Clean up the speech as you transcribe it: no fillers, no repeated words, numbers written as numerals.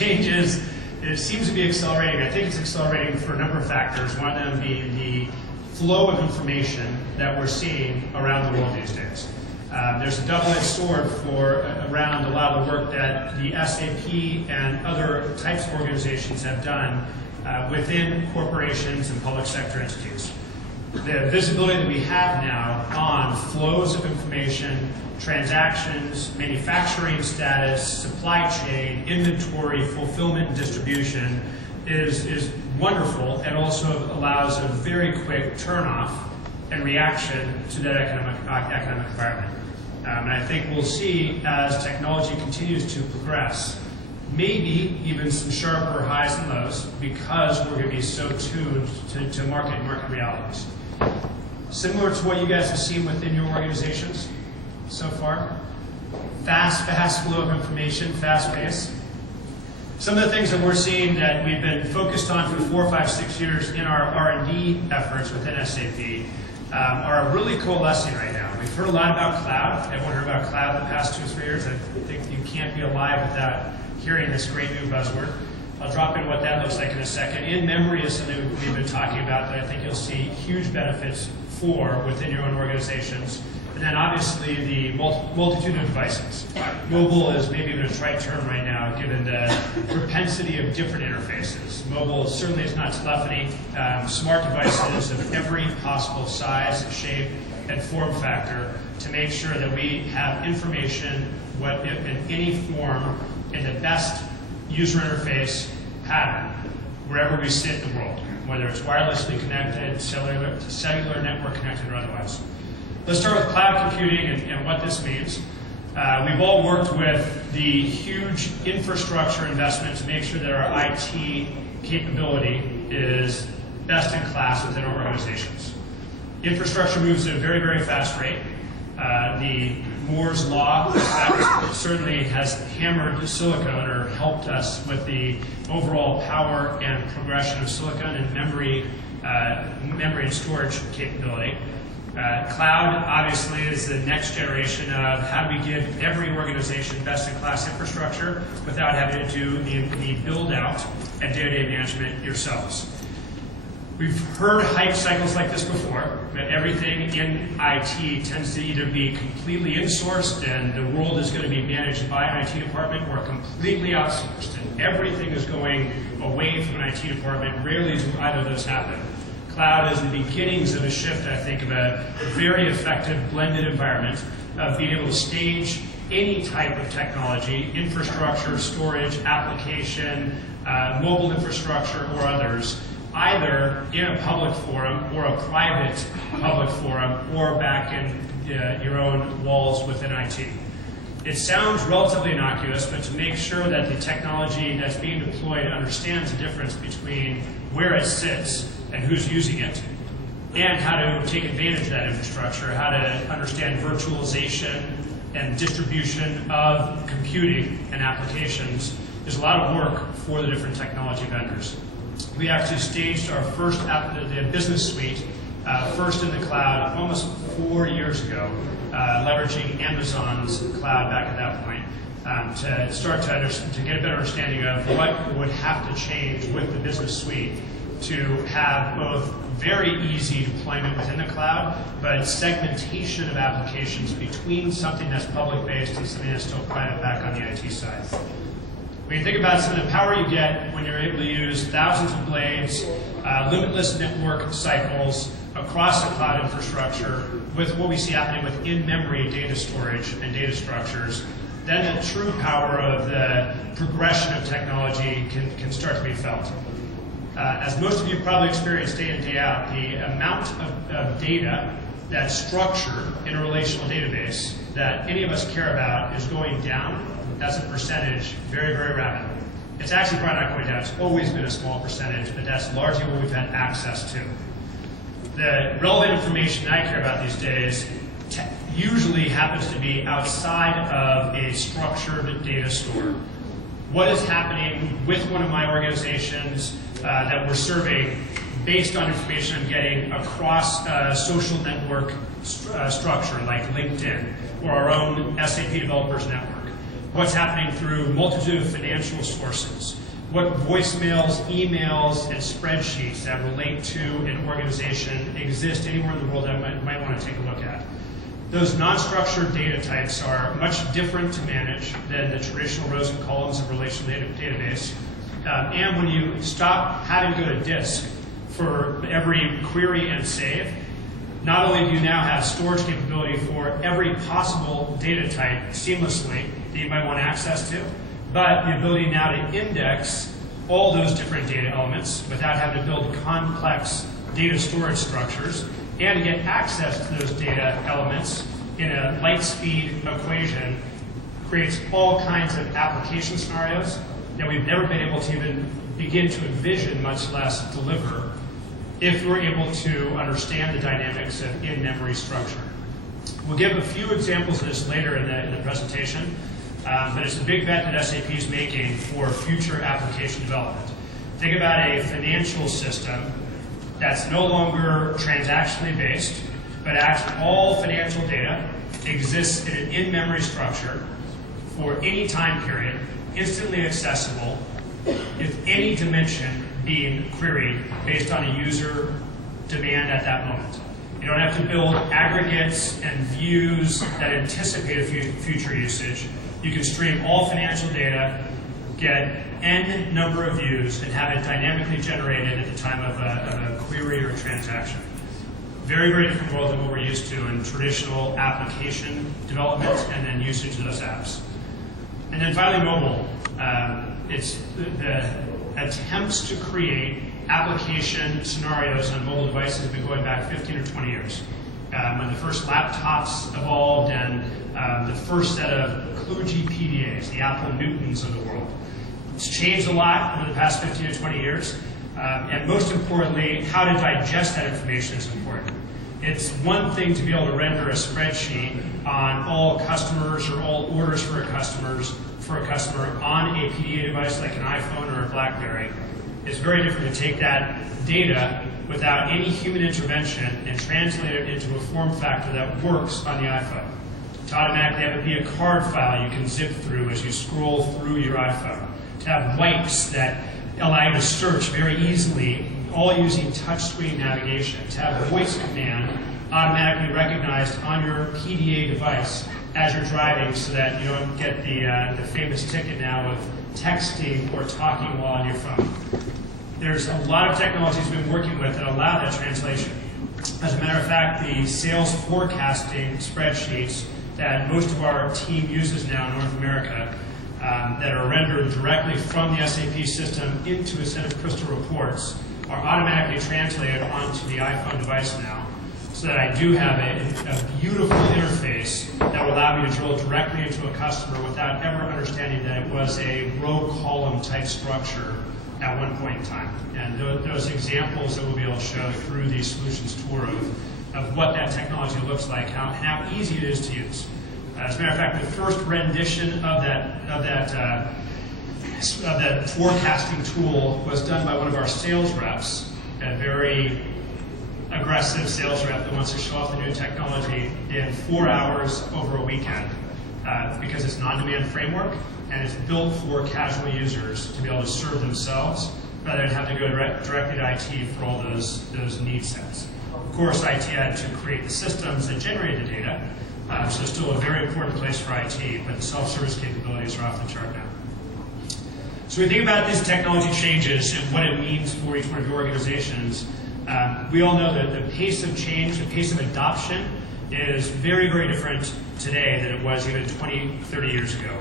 change it seems to be accelerating. I think it's accelerating for a number of factors, one of them being the flow of information that we're seeing around the world these days. There's a double-edged sword around a lot of the work that the SAP and other types of organizations have done within corporations and public sector entities. The visibility that we have now on flows of information, transactions, manufacturing status, supply chain, inventory, fulfillment, and distribution is wonderful, and also allows a very quick turn-off and reaction to that economic environment. And I think we'll see, as technology continues to progress, maybe even some sharper highs and lows, because we're going to be so tuned to market realities. Similar to what you guys have seen within your organizations so far. Fast flow of information, fast pace. Some of the things that we're seeing that we've been focused on for 4, 5, 6 years in our R&D efforts within SAP are really coalescing right now. We've heard a lot about cloud. Everyone heard about cloud the past 2 or 3 years. I think you can't be alive without hearing this great new buzzword. I'll drop in what that looks like in a second. In-memory is something we've been talking about that I think you'll see huge benefits for within your own organizations. And then obviously the multitude of devices. Mobile is maybe even a trite term right now, given the propensity of different interfaces. Mobile certainly is not telephony. Smart devices of every possible size, shape, and form factor to make sure that we have information in any form in the best user interface pattern wherever we sit in the world, whether it's wirelessly connected, cellular network connected, or otherwise. Let's start with cloud computing and what this means. We've all worked with the huge infrastructure investment to make sure that our IT capability is best in class within our organizations. Infrastructure moves at a very, very fast rate. The Moore's Law effect certainly has hammered silicon, or helped us with the overall power and progression of silicon and memory and storage capability. Cloud, obviously, is the next generation of how do we give every organization best-in-class infrastructure without having to do the build-out and day-to-day management yourselves. We've heard hype cycles like this before, that everything in IT tends to either be completely insourced and the world is going to be managed by an IT department, or completely outsourced, and everything is going away from an IT department. Rarely do either of those happen. Cloud is the beginnings of a shift, I think, of a very effective blended environment of being able to stage any type of technology, infrastructure, storage, application, mobile infrastructure, or others, either in a public forum or a private public forum, or back in your own walls within IT. It sounds relatively innocuous, but to make sure that the technology that's being deployed understands the difference between where it sits and who's using it, and how to take advantage of that infrastructure, how to understand virtualization and distribution of computing and applications, is a lot of work for the different technology vendors. We actually staged our first the business suite, first in the cloud almost 4 years ago, leveraging Amazon's cloud back at that point, to start to get a better understanding of what would have to change with the business suite to have both very easy deployment within the cloud, but segmentation of applications between something that's public-based and something that's still private back on the IT side. When you think about some of the power you get when you're able to use thousands of blades, limitless network cycles across the cloud infrastructure, with what we see happening with in-memory data storage and data structures, then the true power of the progression of technology can start to be felt. As most of you probably experience day in, day out, the amount of data that's structured in a relational database that any of us care about is going down as a percentage very, very rapidly. It's actually probably not going down. It's always been a small percentage, but that's largely what we've had access to. The relevant information I care about these days usually happens to be outside of a structured data store. What is happening with one of my organizations that we're serving based on information I'm getting across a social network structure like LinkedIn or our own SAP Developers Network? what's happening through multitude of financial sources, what voicemails, emails, and spreadsheets that relate to an organization exist anywhere in the world that I might want to take a look at. Those non-structured data types are much different to manage than the traditional rows and columns of a relational database. And when you stop having to go to disk for every query and save, not only do you now have storage capability for every possible data type seamlessly that you might want access to, but the ability now to index all those different data elements without having to build complex data storage structures, and to get access to those data elements in a light speed equation creates all kinds of application scenarios that we've never been able to even begin to envision, much less deliver, if we're able to understand the dynamics of in-memory structure. We'll give a few examples of this later in the presentation, but it's a big bet that SAP is making for future application development. Think about a financial system that's no longer transactionally based, but actually all financial data exists in an in-memory structure for any time period, instantly accessible, with any dimension being queried based on a user demand at that moment. You don't have to build aggregates and views that anticipate a future usage. You can stream all financial data, get n number of views, and have it dynamically generated at the time of a query or a transaction. Very, very different world than what we're used to in traditional application development and then usage of those apps. And then finally, mobile. It's the attempts to create application scenarios on mobile devices have been going back 15 or 20 years. When the first laptops evolved and the first set of kludgy PDAs, the Apple Newtons of the world. It's changed a lot over the past 15 to 20 years. And most importantly, how to digest that information is important. It's one thing to be able to render a spreadsheet on all customers or all orders for a customer on a PDA device like an iPhone or a BlackBerry. It's very different to take that data without any human intervention and translate it into a form factor that works on the iPhone. To automatically have it be a card file you can zip through as you scroll through your iPhone. To have wipes that allow you to search very easily, all using touchscreen navigation. To have a voice command automatically recognized on your PDA device as you're driving so that you don't get the famous ticket now of texting or talking while on your phone. There's a lot of technologies we've been working with that allow that translation. As a matter of fact, the sales forecasting spreadsheets that most of our team uses now in North America that are rendered directly from the SAP system into a set of crystal reports are automatically translated onto the iPhone device now, so that I do have a beautiful interface that will allow me to drill directly into a customer without ever understanding that it was a row column type structure at one point in time. And those examples that we'll be able to show through the solutions tour of what that technology looks like, how easy it is to use. As a matter of fact, the first rendition of that forecasting tool was done by one of our sales reps, a very aggressive sales rep that wants to show off the new technology in 4 hours over a weekend because it's an on-demand framework and it's built for casual users to be able to serve themselves rather than have to go directly to IT for all those need sets. Of course, IT had to create the systems that generate the data, so it's still a very important place for IT, but the self-service capabilities are off the chart now. So when we think about these technology changes and what it means for each one of your organizations, we all know that the pace of change, the pace of adoption is very, very different today than it was even 20, 30 years ago.